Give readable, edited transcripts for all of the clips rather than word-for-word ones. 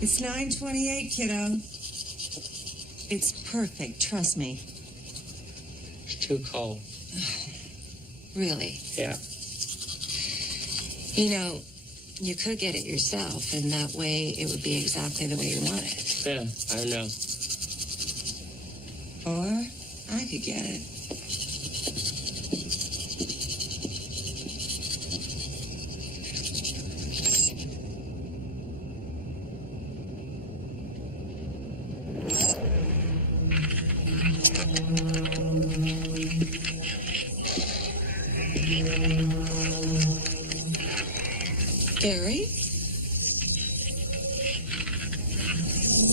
It's 9:28, kiddo. It's perfect, trust me. It's too cold. Really? Yeah. You know, you could get it yourself, and that way it would be exactly the way you want it. Yeah, I know. Or I could get it. Gary?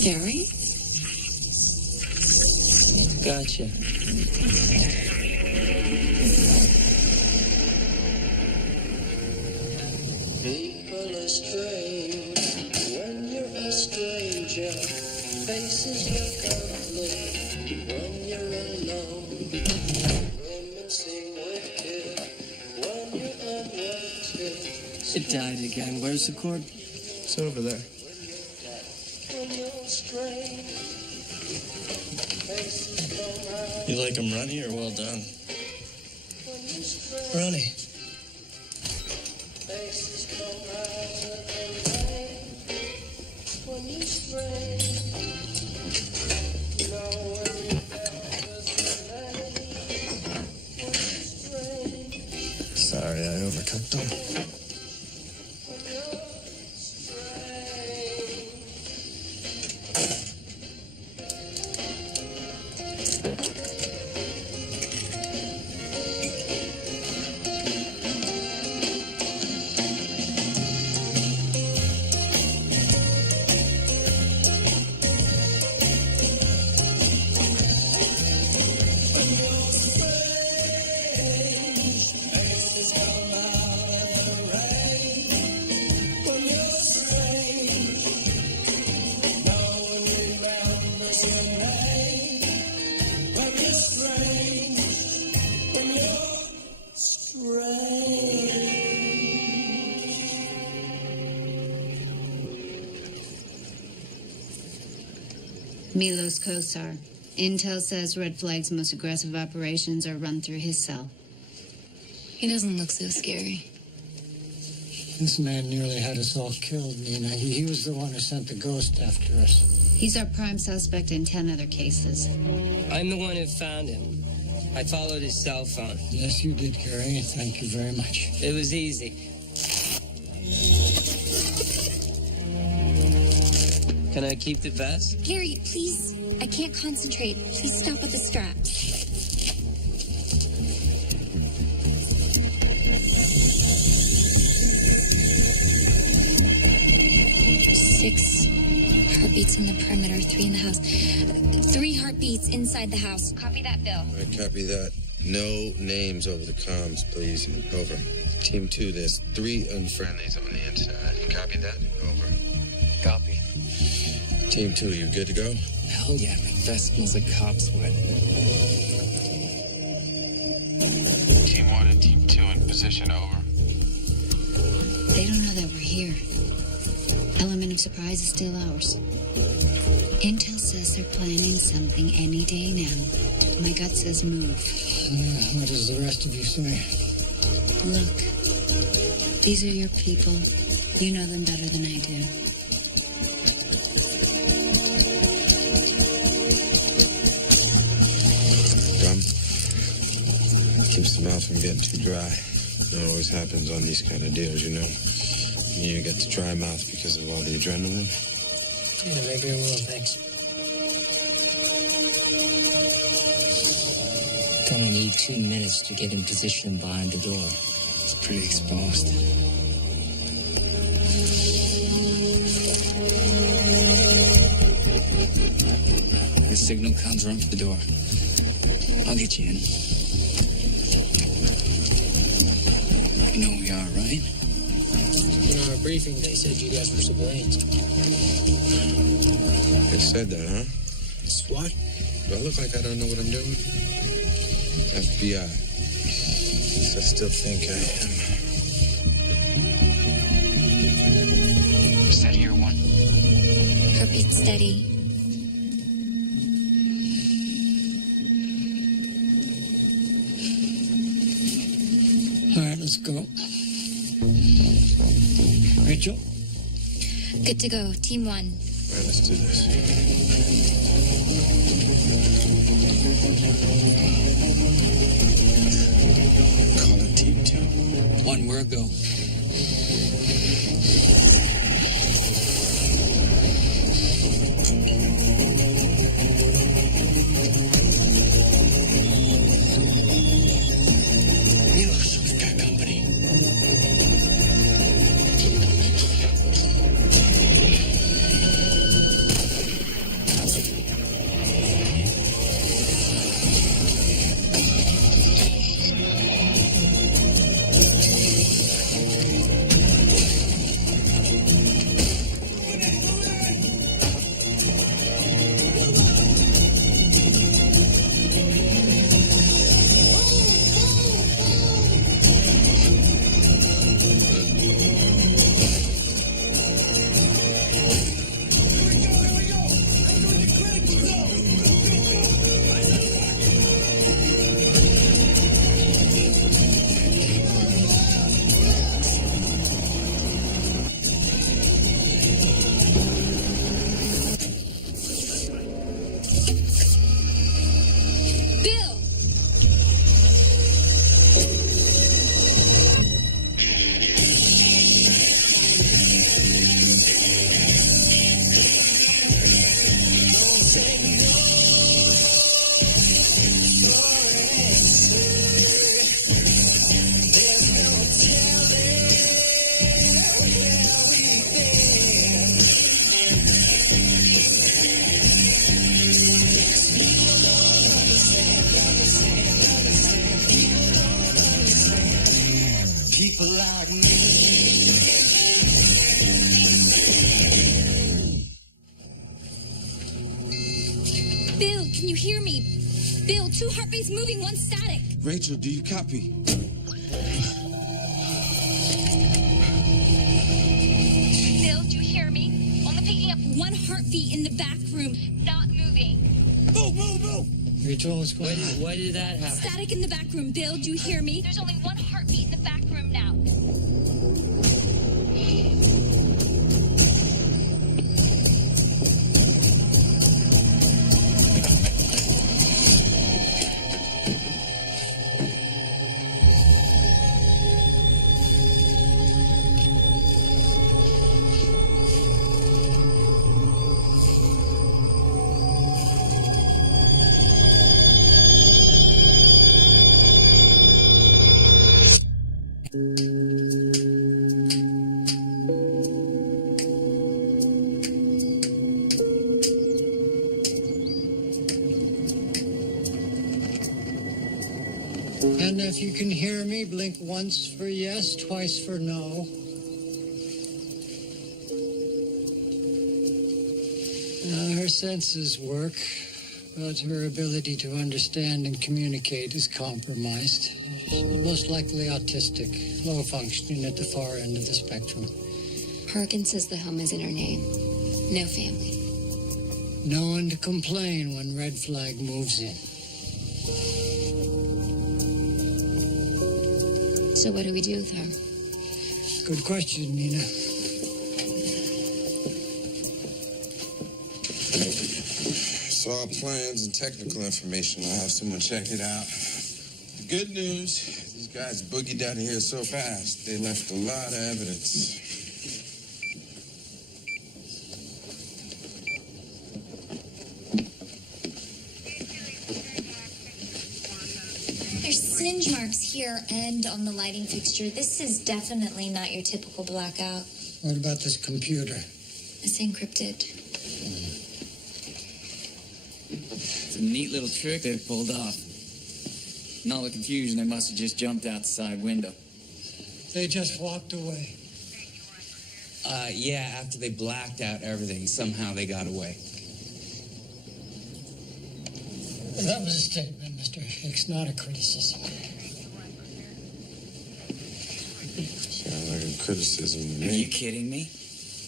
Gary? Gotcha. People are strange when you're a stranger. Faces look ugly when you're alone. Women seem wicked when you're unwanted. It died again. Where's the cord? It's over there. When you're strange, faces come out. You like them runny or well done? When you're strange, Ronnie. faces come out and rain. When you're strange, no one else is when you're strange. Sorry, I overcooked them. Milos Kosar. Intel says Red Flag's most aggressive operations are run through his cell. He doesn't look so scary. This man nearly had us all killed, Nina. He was the one who sent the ghost after us. He's our prime suspect in 10 other cases. I'm the one who found him. I followed his cell phone. Yes, you did, Gary. Thank you very much. It was easy. Can I keep the vest? Gary, please. I can't concentrate. Please stop with the straps. Six heartbeats in the perimeter, 3 in the house. 3 heartbeats inside the house. Copy that, Bill. All right, copy that. No names over the comms, please. Over. Team 2, there's 3 unfriendlies on the inside. Copy that? Over. Copy. Team 2, you good to go? Hell yeah, my vest smells like cop sweat. Team 1 and Team 2 in position, over. They don't know that we're here. Element of surprise is still ours. Intel says they're planning something any day now. My gut says move. What does the rest of you say? Look, these are your people. You know them better than I do. Gum. Keeps the mouth from getting too dry. It always happens on these kind of deals, you know. You get the dry mouth because of all the adrenaline. Yeah, maybe I will. Thanks. Gonna need 2 minutes to get in position behind the door. It's pretty exposed. Your signal comms run for the door. I'll get you in. You know who we are, right? In our briefing, they said you guys were civilians. It said that, huh? SWAT? Do I look like I don't know what I'm doing? FBI. I still think I am. Is that here one? Heartbeat steady. All right, let's go. Rachel? Good to go. Team 1. All right, let's do this. Call it Team 2. 1, where go? We've got company. Bill! People like me. Bill, can you hear me? Bill, 2 heartbeats moving, 1 static. Rachel, do you copy? Bill, do you hear me? Only picking up 1 heartbeat in the back room, not moving. Move! Rachel, what's going on? Why did that happen? Static in the back room. Bill, do you hear me? There's only 1 heartbeat in the back room now. And if you can hear me, blink once for yes, twice for no. Her senses work, but her ability to understand and communicate is compromised. She's most likely autistic, low functioning at the far end of the spectrum. Perkins says the home is in her name. No family. No one to complain when red flag moves in. So what do we do with her? Good question, Nina. Saw plans and technical information. I'll have someone check it out. The good news, these guys boogied down here so fast, they left a lot of evidence. There's singe marks here and on the lighting fixture. This is definitely not your typical blackout. What about this computer? It's encrypted. It's a neat little trick they pulled off. In all the confusion, they must have just jumped out the side window. They just walked away. Yeah, after they blacked out everything, somehow they got away. That was a statement, Mr. Hicks, not a criticism. Sounds like a criticism to Are me. you kidding me?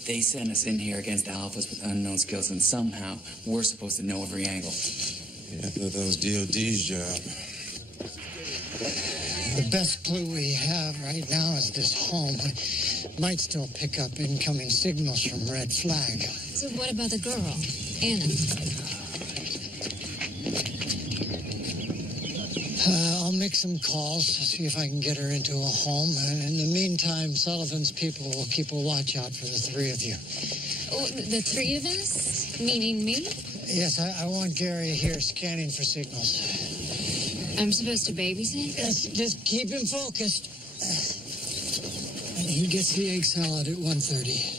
They sent us in here against the Alphas with unknown skills, and somehow we're supposed to know every angle. Yeah, I thought that was DOD's job. The best clue we have right now is this home. Might still pick up incoming signals from Red Flag. So what about the girl, Anna? I'll make some calls, see if I can get her into a home. And in the meantime, Sullivan's people will keep a watch out for the three of you. Oh, the three of us? Meaning me? Yes, I want Gary here scanning for signals. I'm supposed to babysit? Yes, just keep him focused. And he gets the egg salad at 1:30.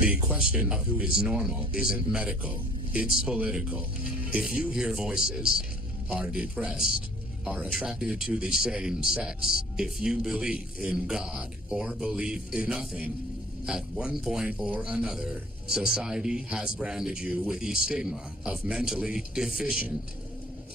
The question of who is normal isn't medical, it's political. If you hear voices, are depressed, are attracted to the same sex, if you believe in God or believe in nothing, at one point or another, society has branded you with the stigma of mentally deficient.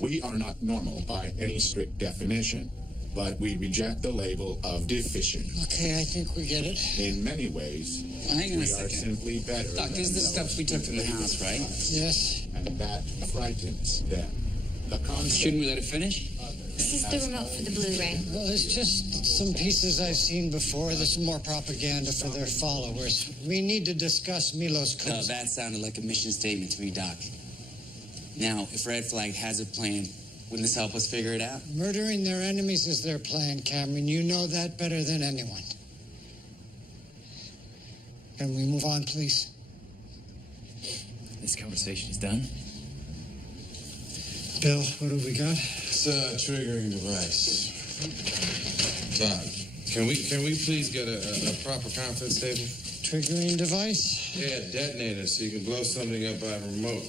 We are not normal by any strict definition, but we reject the label of deficient. Okay, I think we get it. In many ways, Well, hang on we a are second. simply better. Doc, this is the stuff we took from the house, right? Yes. And that frightens them. The concept Shouldn't we let it finish? This is the remote for the Blu-ray. Well, it's just some pieces I've seen before. This is more propaganda for their followers. We need to discuss Milos No, Koz. that sounded like a mission statement to me, Doc. Now, if Red Flag has a plan, wouldn't this help us figure it out? Murdering their enemies is their plan, Cameron. You know that better than anyone. Can we move on, please? This conversation is done. Bill, what have we got? It's a triggering device. Doc, can we please get a proper conference table? Triggering device? Yeah, detonator, so you can blow something up by remote.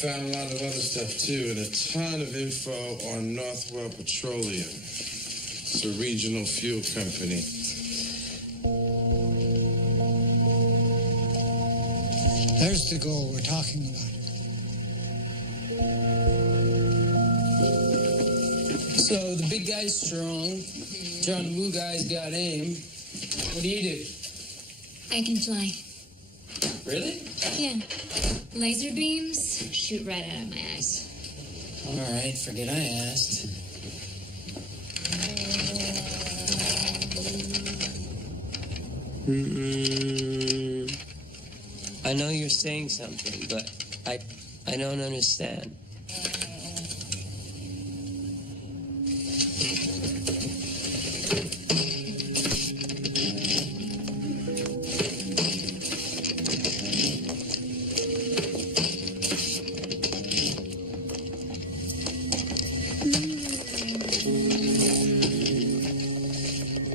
Found a lot of other stuff too, and a ton of info on Northwell Petroleum. It's a regional fuel company. There's the goal we're talking about. So the big guy's strong. John the Woo guy's got aim. What do you do? I can fly. Really? Yeah. Laser beams shoot right out of my eyes. All right, forget I asked. I know you're saying something, but I don't understand.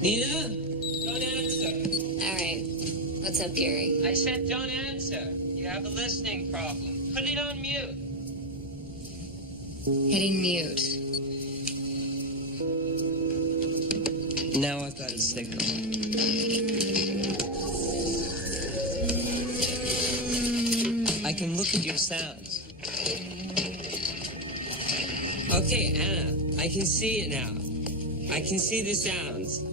Nina, don't answer. All right. What's up, Gary? I said don't answer. You have a listening problem. Put it on mute. Hitting mute. Now I've got a signal. I can look at your sounds. Okay, Anna, I can see it now. I can see the sounds.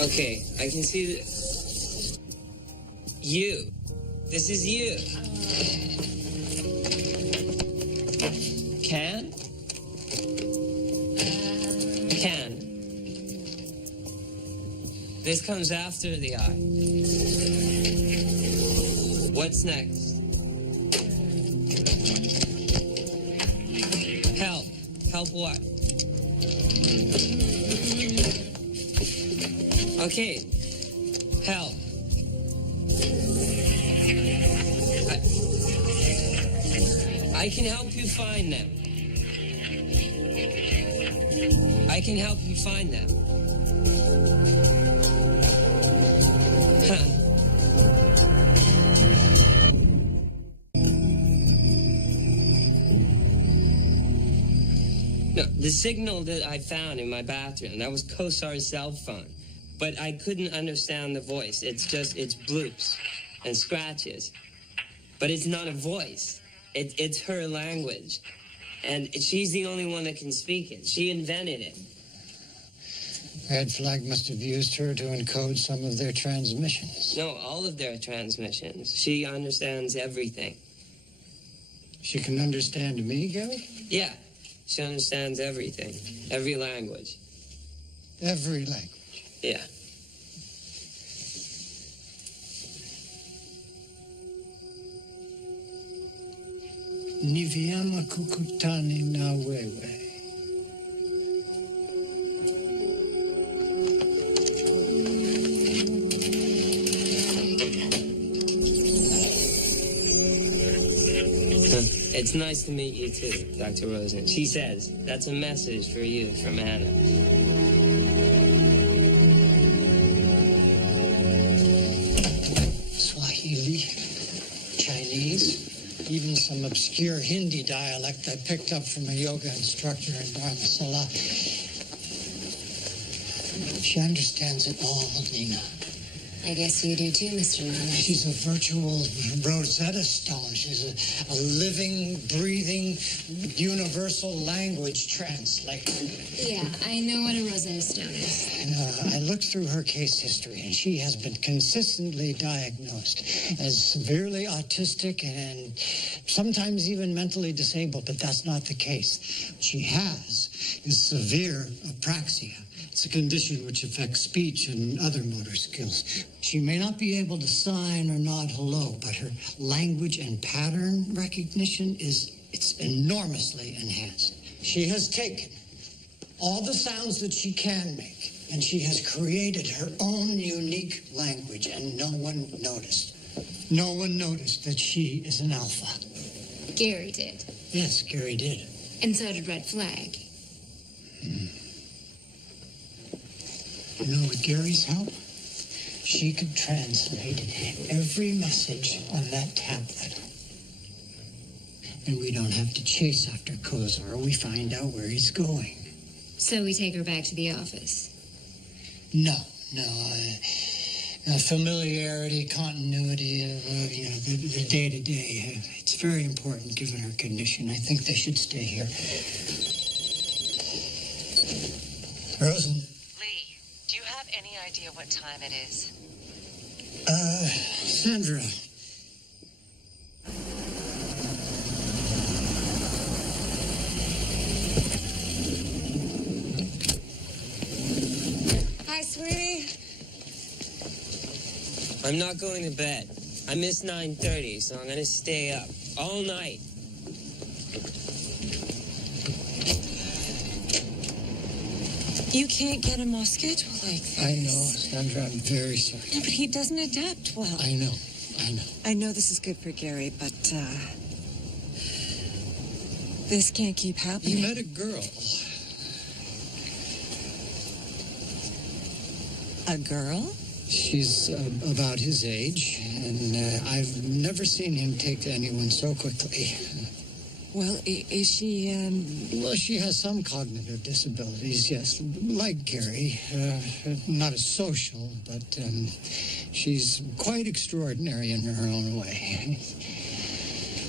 Okay, I can see the... You. This is you. Can? Can. This comes after the eye. What's next? Help. Help what? Okay. Help. I can help you find them. I can help you find them. Huh. No, the signal that I found in my bathroom, that was Kosar's cell phone. But I couldn't understand the voice. It's bloops and scratches. But it's not a voice. It's her language. And she's the only one that can speak it. She invented it. Red Flag must have used her to encode some of their transmissions. No, all of their transmissions. She understands everything. She can understand me, Gary? Yeah, she understands everything. Every language. Every language. Yeah. Niviama kukutani na wewe. It's nice to meet you too, Dr. Rosen. She says, that's a message for you from Anna. Swahili, Chinese, even some obscure Hindi dialect I picked up from a yoga instructor in Dharamsala. She understands it all, Nina. I guess you do too, Mr. Nana. She's a virtual Rosetta Stone. She's a living, breathing, universal language translator. Yeah, I know what a Rosetta Stone is. I looked through her case history, and she has been consistently diagnosed as severely autistic and sometimes even mentally disabled, but that's not the case. What she has is severe apraxia. It's a condition which affects speech and other motor skills. She may not be able to sign or nod hello, but her language and pattern recognition it's enormously enhanced. She has taken all the sounds that she can make, and she has created her own unique language, and no one noticed. No one noticed that she is an alpha. Gary did. Yes, Gary did. And so did Red Flag. You know, with Gary's help, she could translate every message on that tablet. And we don't have to chase after Kozar. We find out where he's going. So we take her back to the office. No. Familiarity, continuity, the day-to-day. It's very important given her condition. I think they should stay here. Rosen? Lee, do you have any idea what time it is? Sandra. Hi, sweetie. I'm not going to bed. I missed 9:30, so I'm going to stay up all night. You can't get him off schedule like this. I know, Sandra, I'm very sorry. No, but he doesn't adapt well. I know. I know this is good for Gary, but, this can't keep happening. You met a girl. A girl? She's about his age, and I've never seen him take to anyone so quickly. Well, is she, Well, she has some cognitive disabilities, yes, like Gary. Not as social, but she's quite extraordinary in her own way.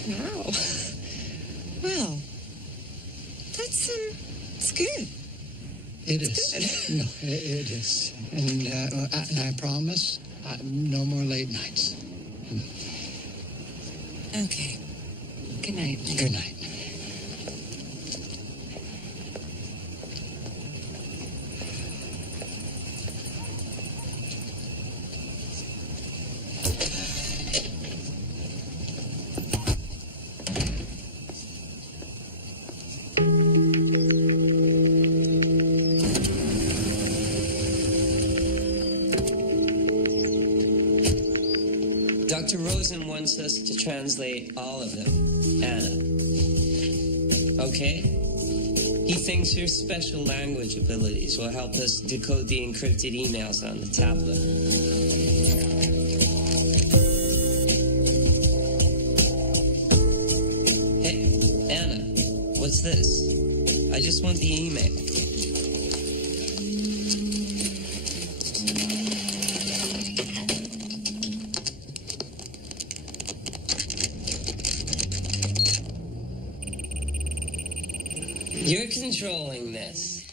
Wow. Well, that's, it's good. It is. No, it is. And I promise, no more late nights. Okay. Good night. Good night. Dr. Rosen wants us to translate all of them, Anna. Okay? He thinks your special language abilities will help us decode the encrypted emails on the tablet. Hey, Anna, what's this? I just want the email. You're controlling this.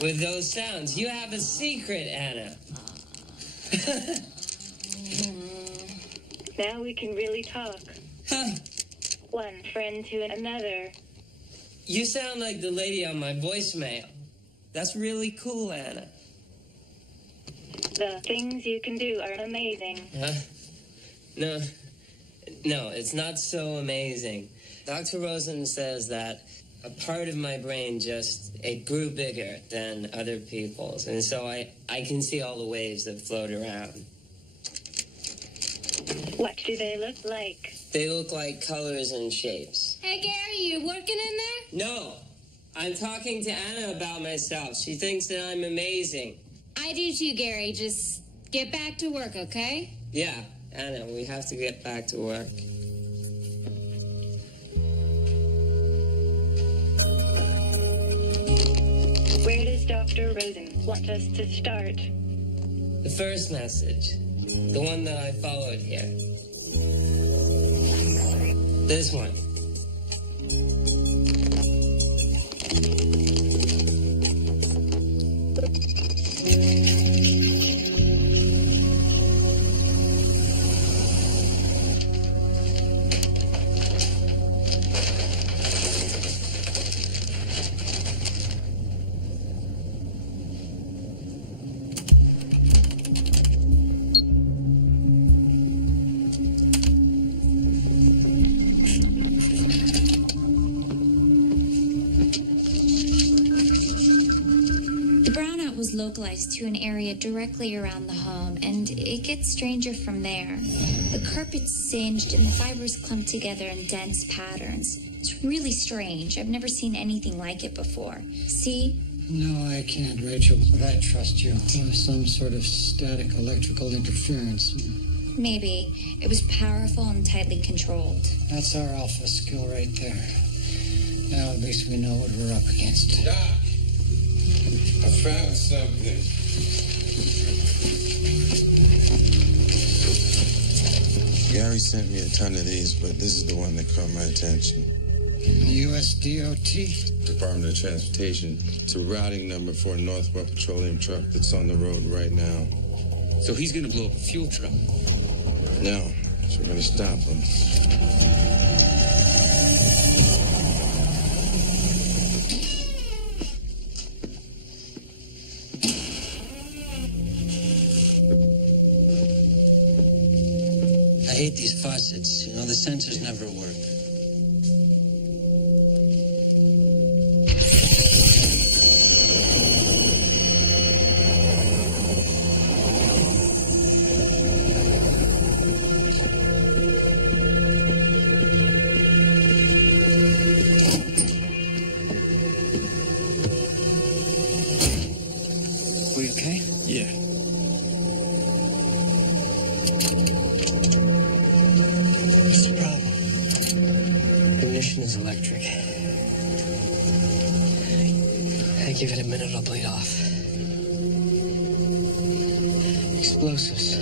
With those sounds, you have a secret, Anna. Now we can really talk. One friend to another. You sound like the lady on my voicemail. That's really cool, Anna. The things you can do are amazing. No, it's not so amazing. Dr. Rosen says that a part of my brain it grew bigger than other people's, and so I can see all the waves that float around. What do they look like? They look like colors and shapes. Hey, Gary, you working in there? No, I'm talking to Anna about myself. She thinks that I'm amazing. I do too, Gary. Just get back to work, okay? Yeah, Anna, we have to get back to work. Where does Dr. Rosen want us to start? The first message, the one that I followed here. This one. Localized to an area directly around the home, and it gets stranger from there. The carpet's singed and the fibers clumped together in dense patterns. It's really strange. I've never seen anything like it before. See? No, I can't, Rachel, but I trust you. Some sort of static electrical interference. Maybe. It was powerful and tightly controlled. That's our alpha skill right there. Now at least we know what we're up against. Doc, I found something. Gary sent me a ton of these, but this is the one that caught my attention. USDOT? Department of Transportation. It's a routing number for a Northwell petroleum truck that's on the road right now. So he's gonna blow up a fuel truck? No, so we're gonna stop him. I hate these faucets. You know, the sensors never work. We okay? Yeah. What's the problem? Ignition is electric. I give it a minute, it'll bleed off. Explosives.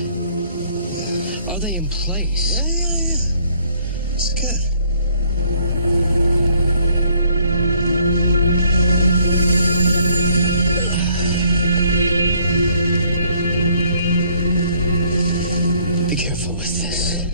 Are they in place? Yeah. It's good. Be careful with this.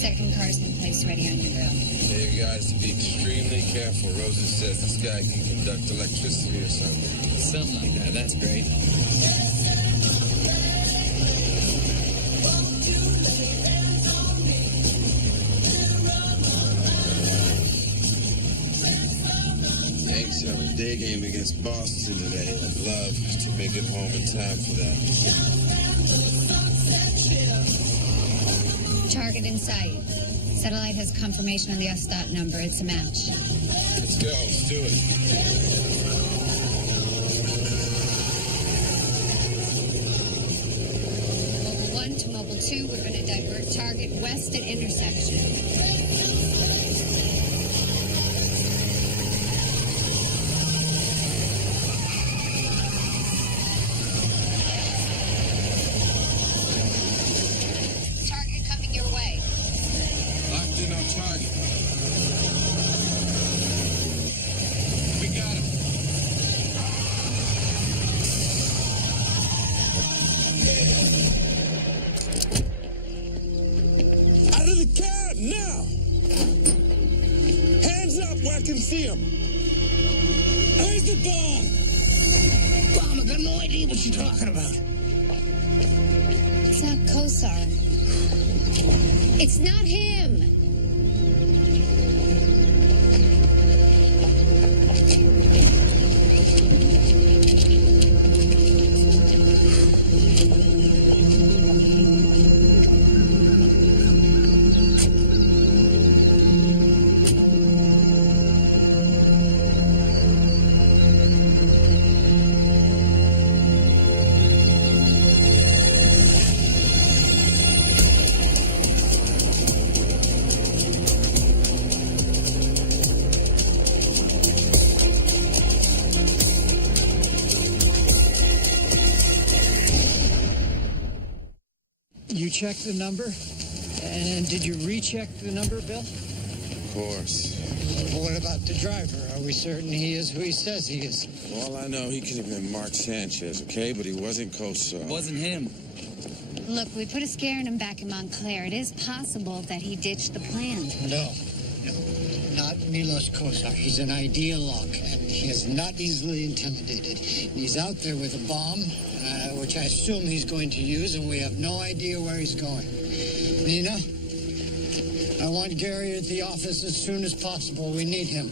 Second car's parking place ready on your grill. Hey, guys, to be extremely careful. Rosa says this guy can conduct electricity or something. Something like that. That's great. Yanks have a day game against Boston today. I'd love to make it home in time for that. Target in sight. Satellite has confirmation on the S.dot number. It's a match. Let's go. Let's do it. Mobile 1 to Mobile 2, we're going to divert target west at intersection. Target coming your way. Locked in on target. We got him. Out of the cab now! Hands up where I can see him. Where's the bomb? Bomb, I got no idea what you're talking about. It's not Kosar. It's not him. You checked the number? And did you recheck the number, Bill? Of course. Well, what about the driver? Are we certain he is who he says he is? All I know, he could have been Mark Sanchez, okay? But he wasn't Kosar. Wasn't him. Look, we put a scare in him back in Montclair. It is possible that he ditched the plan. No. Not Milos Kosar. He's an ideologue, and he is not easily intimidated. He's out there with a bomb, which I assume he's going to use, and we have no idea where he's going. Nina, I want Gary at the office as soon as possible. We need him.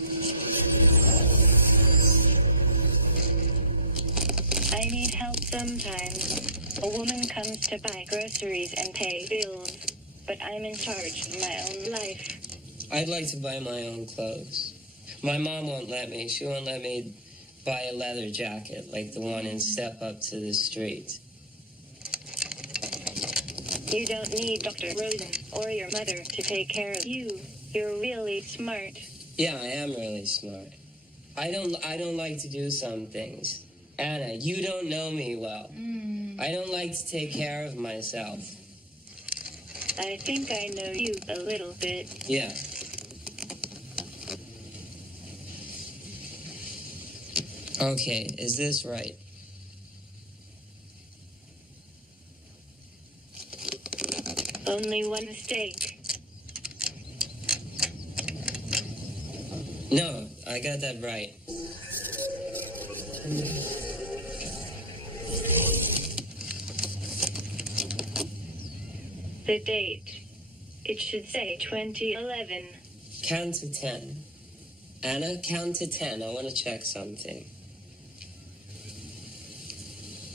I need help sometimes. A woman comes to buy groceries and pay bills, but I'm in charge of my own life. I'd like to buy my own clothes. My mom won't let me. She won't let me buy a leather jacket like the one in Step Up to the Street. You don't need Dr. Rosen or your mother to take care of you. You're really smart. Yeah, I am really smart. I don't like to do some things. Anna, you don't know me well. I don't like to take care of myself. I think I know you a little bit. Yeah. Okay, is this right? Only one mistake. No, I got that right. The date. It should say 2011. Count to 10. Anna, count to 10. I want to check something.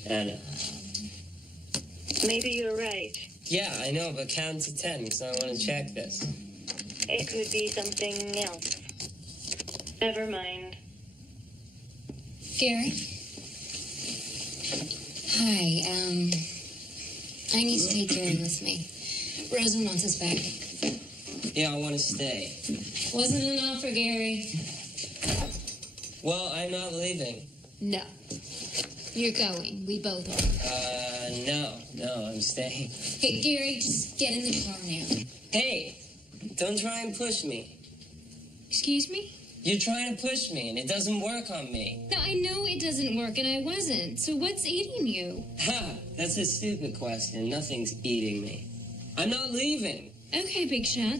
Anna. Maybe you're right. Yeah, I know, but count to 10 because I want to check this. It could be something else. Never mind. Gary? Hi, I need to take Gary with me. Rosen wants us back. Yeah, I want to stay. Wasn't an offer, Gary. Well, I'm not leaving. No. You're going. We both are. No, I'm staying. Hey, Gary, just get in the car now. Hey, don't try and push me. Excuse me? You're trying to push me, and it doesn't work on me. No, I know it doesn't work, and I wasn't. So what's eating you? Ha! That's a stupid question. Nothing's eating me. I'm not leaving. Okay, big shot.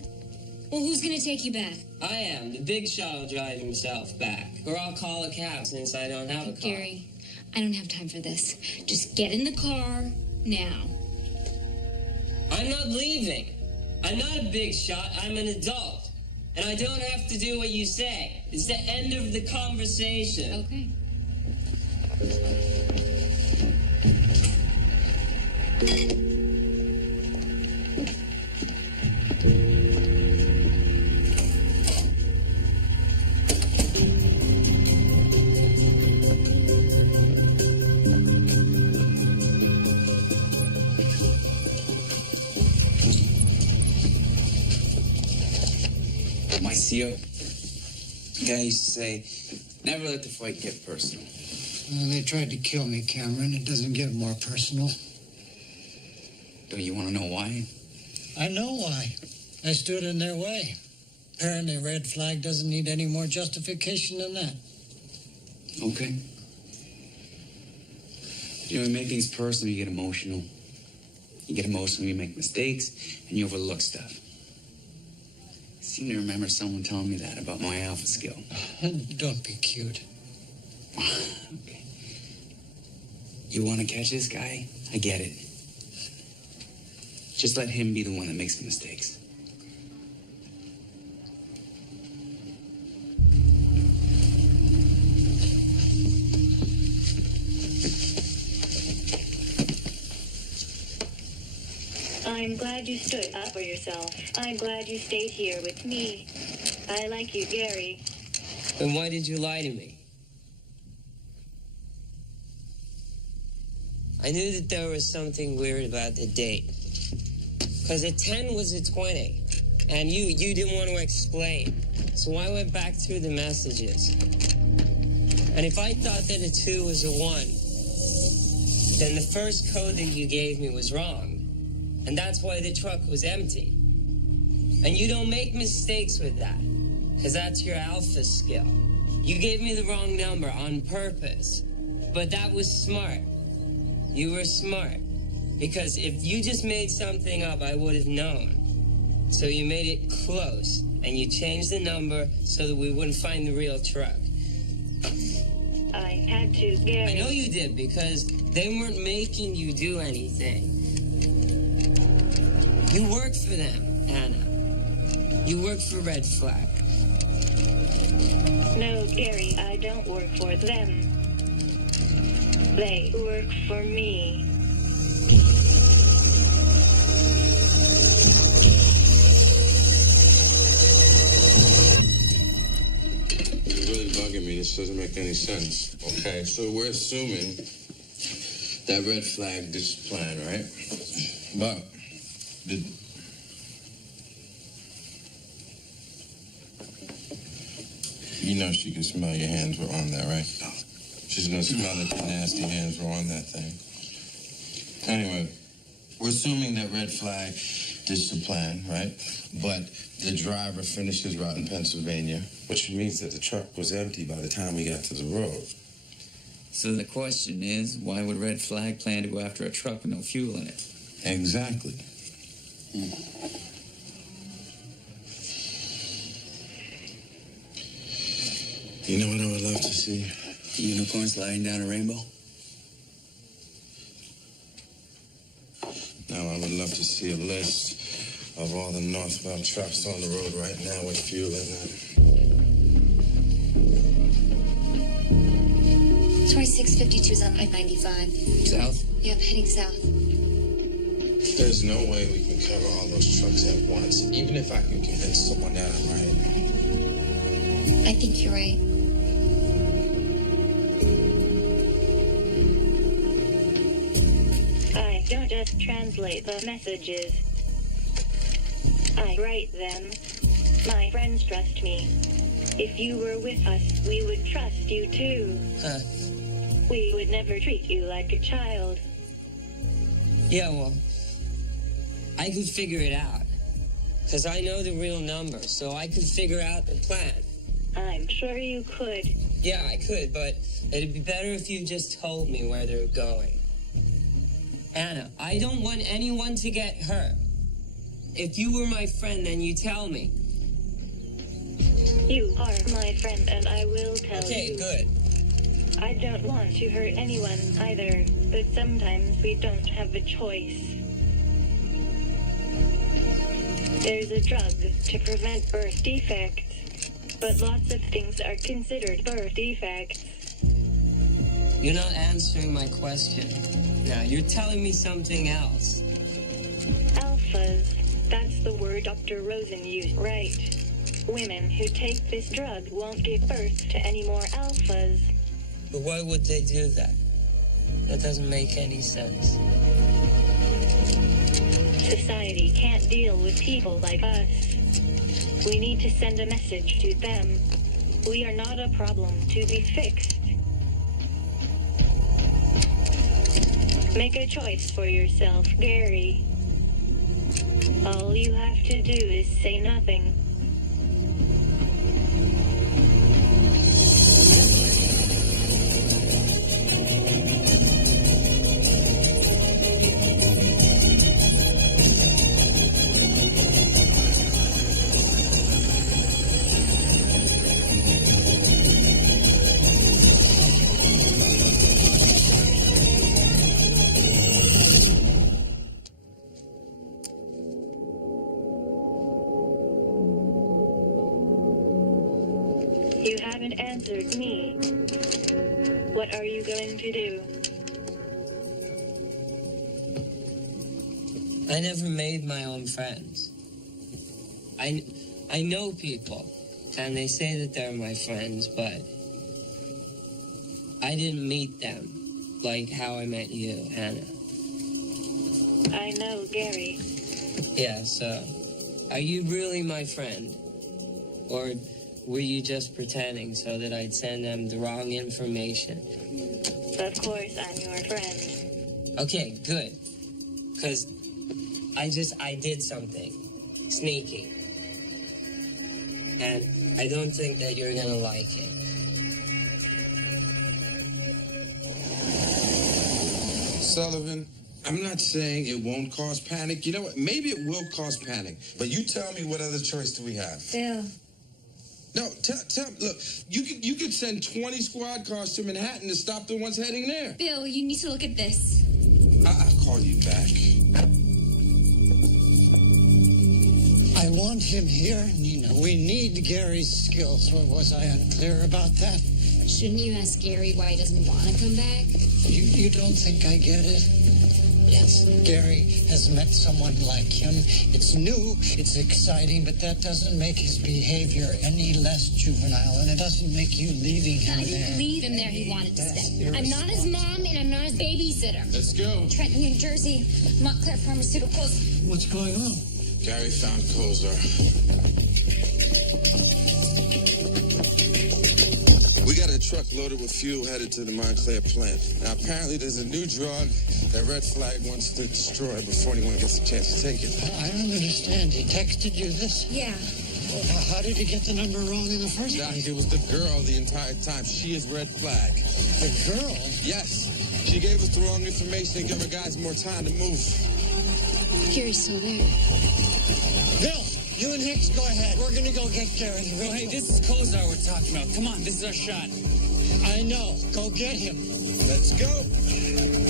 Well, who's gonna take you back? I am. The big shot will drive himself back. Or I'll call a cab since I don't have a car. Gary, I don't have time for this. Just get in the car now. I'm not leaving. I'm not a big shot. I'm an adult. And I don't have to do what you say. It's the end of the conversation. Okay. My CO guy used to say, never let the fight get personal. Well, they tried to kill me, Cameron. It doesn't get more personal. Don't you want to know why? I know why. I stood in their way. Apparently, Red Flag doesn't need any more justification than that. Okay. You know, when you make things personal, you get emotional. You get emotional, you make mistakes, and you overlook stuff. I seem to remember someone telling me that about my alpha skill. Don't be cute. Okay. You want to catch this guy? I get it. Just let him be the one that makes the mistakes. I'm glad you stood up for yourself. I'm glad you stayed here with me. I like you, Gary. Then why did you lie to me? I knew that there was something weird about the date. Because a 10 was a 20. And you didn't want to explain. So I went back through the messages. And if I thought that a 2 was a 1, then the first code that you gave me was wrong. And that's why the truck was empty. And you don't make mistakes with that. Because that's your alpha skill. You gave me the wrong number on purpose. But that was smart. You were smart. Because if you just made something up, I would have known. So you made it close. And you changed the number so that we wouldn't find the real truck. I had to, Gary. I know you did, because they weren't making you do anything. You worked for them, Anna. You worked for Red Flag. No, Gary, I don't work for them. They work for me. You're really bugging me. This doesn't make any sense. Okay, so we're assuming that Red Flag this plan, right? But you know she can smell your hands were on there, right? She's gonna smell that the nasty hands were on that thing. Anyway, we're assuming that Red Flag ditched the plan, right? But the driver finished his route in Pennsylvania, which means that the truck was empty by the time we got to the road. So the question is, why would Red Flag plan to go after a truck with no fuel in it? Exactly. You know what I would love to see? A unicorn sliding down a rainbow? Now, I would love to see a list of all the northbound trucks on the road right now with fuel in them. 2652 is on I-95. South? Yep, heading south. There's no way we can cover all those trucks at once, even if I can convince someone that I'm right. I think you're right. I don't just translate the messages. I write them. My friends trust me. If you were with us, we would trust you too. Huh. We would never treat you like a child. Yeah, well, I could figure it out. Because I know the real number, so I could figure out the plan. I'm sure you could. Yeah, I could, but it'd be better if you just told me where they're going. Anna, I don't want anyone to get hurt. If you were my friend, then you tell me. You are my friend, and I will tell you. Okay, good. I don't want to hurt anyone either, but sometimes we don't have a choice. There's a drug to prevent birth defects, but lots of things are considered birth defects. You're not answering my question. Now, you're telling me something else. Alphas, that's the word Dr. Rosen used, right? Women who take this drug won't give birth to any more alphas. But why would they do that? That doesn't make any sense. Society can't deal with people like us. We need to send a message to them. We are not a problem to be fixed. Make a choice for yourself, Gary. All you have to do is say nothing. You haven't answered me. What are you going to do? I never made my own friends. I know people, and they say that they're my friends, but I didn't meet them like how I met you, Hannah. I know, Gary. Yeah, so are you really my friend? Or were you just pretending so that I'd send them the wrong information? Of course, I'm your friend. Okay, good. Because I did something sneaky. And I don't think that you're gonna like it. Sullivan, I'm not saying it won't cause panic. You know what? Maybe it will cause panic. But you tell me, what other choice do we have? Bill. No, look, you could send 20 squad cars to Manhattan to stop the ones heading there. Bill, you need to look at this. I'll call you back. I want him here, Nina. We need Gary's skills. Or was I unclear about that? Shouldn't you ask Gary why he doesn't want to come back? You don't think I get it? Yes. Gary has met someone like him. It's new, it's exciting, but that doesn't make his behavior any less juvenile, and it doesn't make you leaving him I there. didn't leave him there. He wanted to stay. I'm not his mom, and I'm not his babysitter. Let's go. Trenton, New Jersey, Montclair Pharmaceuticals. What's going on? Gary found Kozar. We got a truck loaded with fuel headed to the Montclair plant. Now, apparently there's a new drug that Red Flag wants to destroy before anyone gets a chance to take it. I don't understand. He texted you this? Yeah. Well, how did he get the number wrong in the first Doc, place? it was the girl the entire time. She is Red Flag. The girl? Yes. She gave us the wrong information and gave our guys more time to move. Gary's still there. Bill, you and Hicks go ahead. We're going to go get Gary. Oh, hey, this is Kozar we're talking about. Come on, this is our shot. I know. Go get him. Let's go.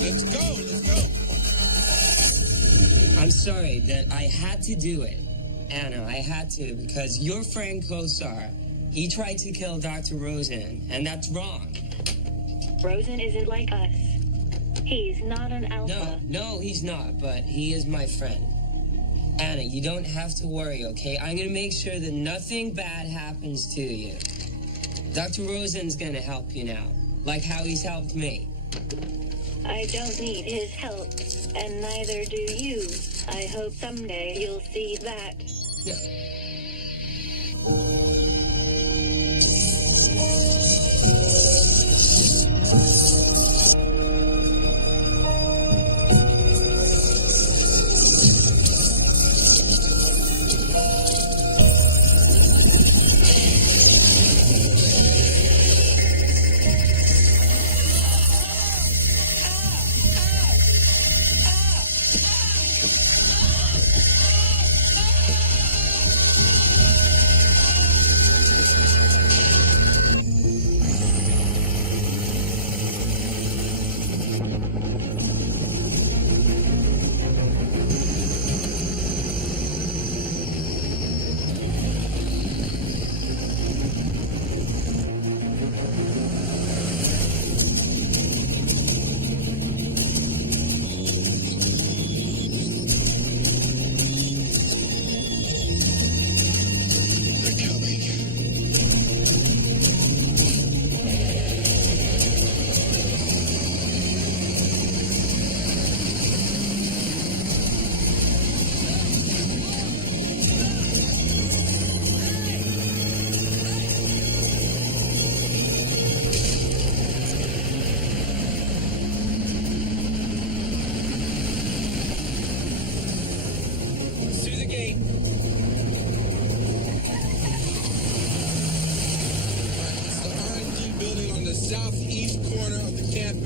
Let's go. Let's go. I'm sorry that I had to do it, Anna. I had to, because your friend Kosar, he tried to kill Dr. Rosen, and that's wrong. Rosen isn't like us. He's not an alpha. No, he's not, but he is my friend. Anna, you don't have to worry, okay? I'm gonna make sure that nothing bad happens to you. Dr. Rosen's gonna help you now, like how he's helped me. I don't need his help, and neither do you. I hope someday you'll see that.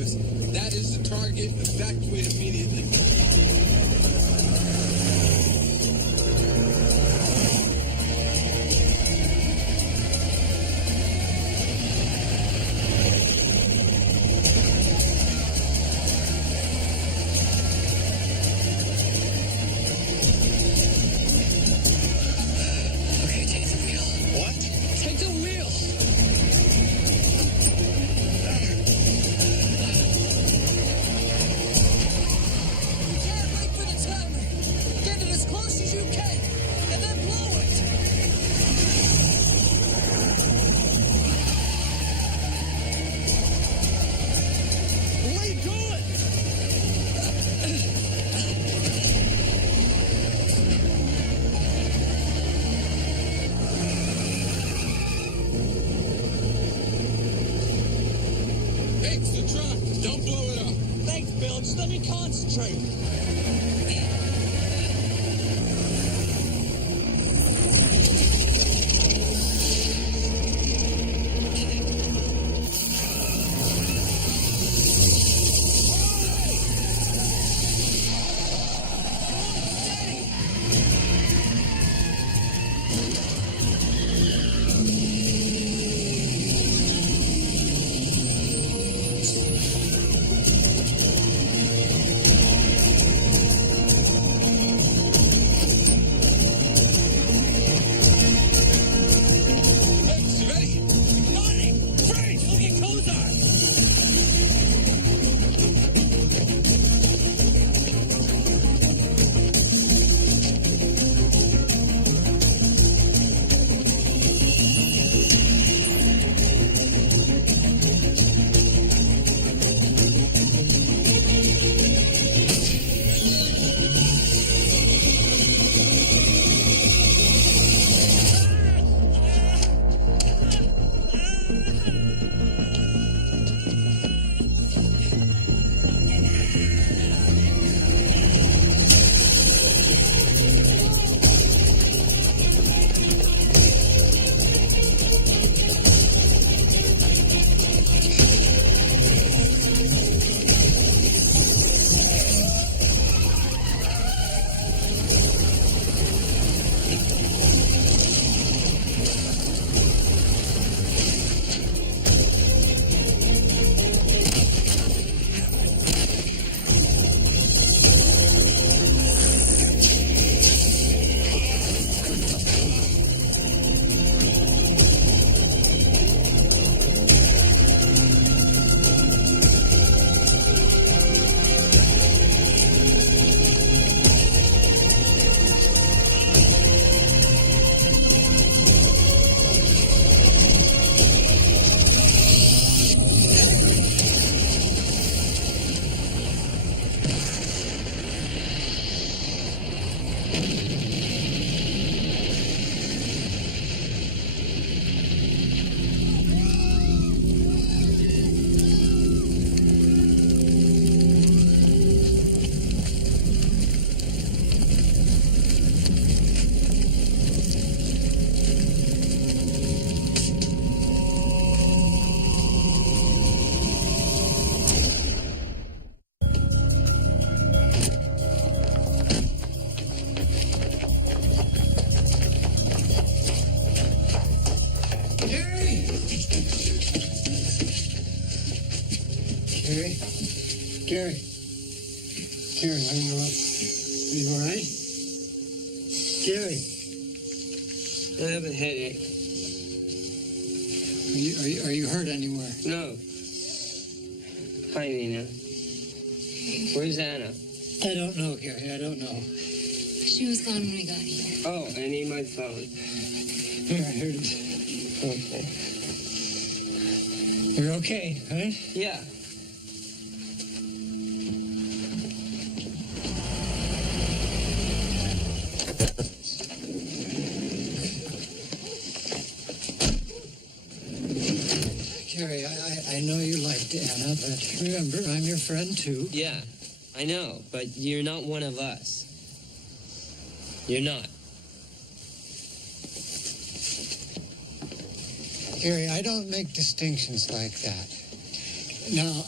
office. That is the target. Evacuate immediately. Okay, take the wheel. What? Take the wheel! Get it as close as you can, and then blow it! What are you doing? Fix the truck. Don't blow it up. Thanks, Bill. Just let me concentrate. Fix, ready? Money! Freeze! Look at Kozar! Gary? Gary? Gary, are you all right? Gary? I have a headache. Are you hurt anywhere? No. Hi, Nina. Where's Anna? I don't know, Gary. I don't know. She was gone when we got here. Oh, I need my phone. Here it is. Okay. You're okay, right? Yeah. Gary, I know you liked Anna, but remember, I'm your friend, too. Yeah, I know, but you're not one of us. You're not. Gary, I don't make distinctions like that. Now,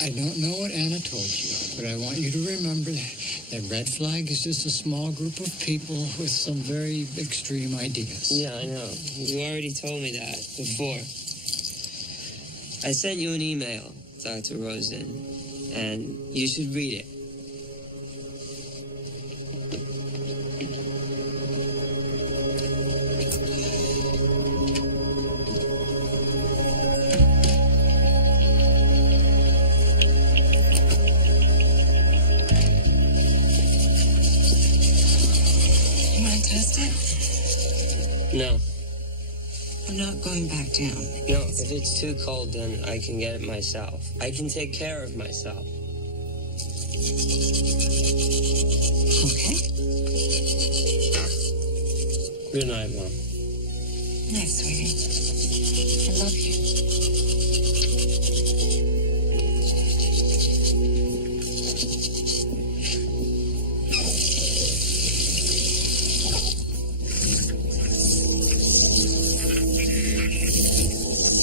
I don't know what Anna told you, but I want you to remember that Red Flag is just a small group of people with some very extreme ideas. Yeah, I know. You already told me that before. I sent you an email, Dr. Rosen, and you should read it. Test it? No. I'm not going back down. No, if it's too cold, then I can get it myself. I can take care of myself. Okay. Good night, Mom. Night, sweetie. I love you.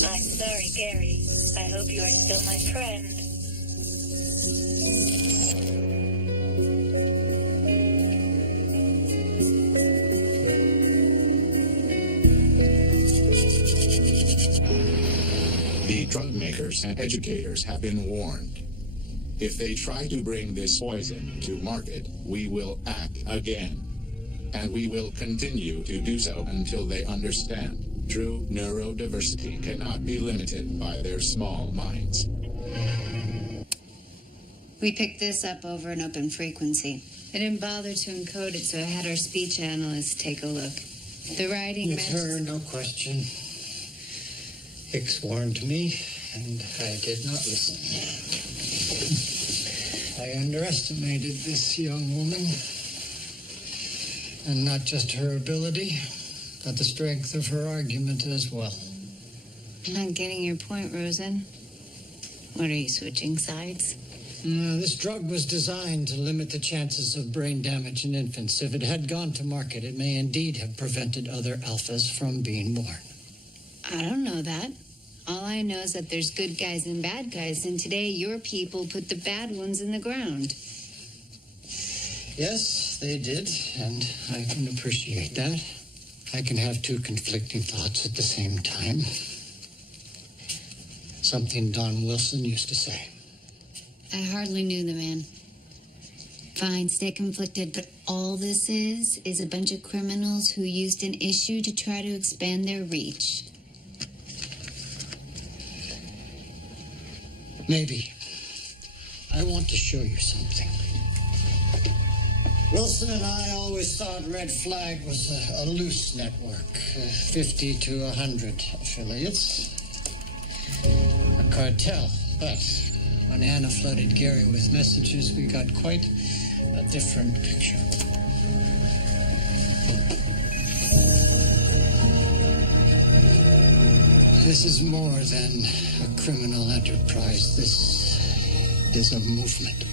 I'm sorry, Gary. I hope you are still my friend. The drug makers and educators have been warned. If they try to bring this poison to market, we will act again. And we will continue to do so until they understand true neurodiversity cannot be limited by their small minds. We picked this up over an open frequency. I didn't bother to encode it, so I had our speech analyst take a look. The writing It's her, no question. Hicks warned me, and I did not listen. I underestimated this young woman. And not just her ability, but the strength of her argument as well. I'm not getting your point, Rosen. What, are you switching sides? No, this drug was designed to limit the chances of brain damage in infants. If it had gone to market, it may indeed have prevented other alphas from being born. I don't know that. All I know is that there's good guys and bad guys, and today your people put the bad ones in the ground. Yes, they did, and I can appreciate that. I can have two conflicting thoughts at the same time. Something Don Wilson used to say. I hardly knew the man. Fine, stay conflicted, but all this is a bunch of criminals who used an issue to try to expand their reach. Maybe. I want to show you something. Wilson and I always thought Red Flag was a loose network, 50 to 100 affiliates. A cartel. But when Anna flooded Gary with messages, we got quite a different picture. This is more than a criminal enterprise. This is a movement.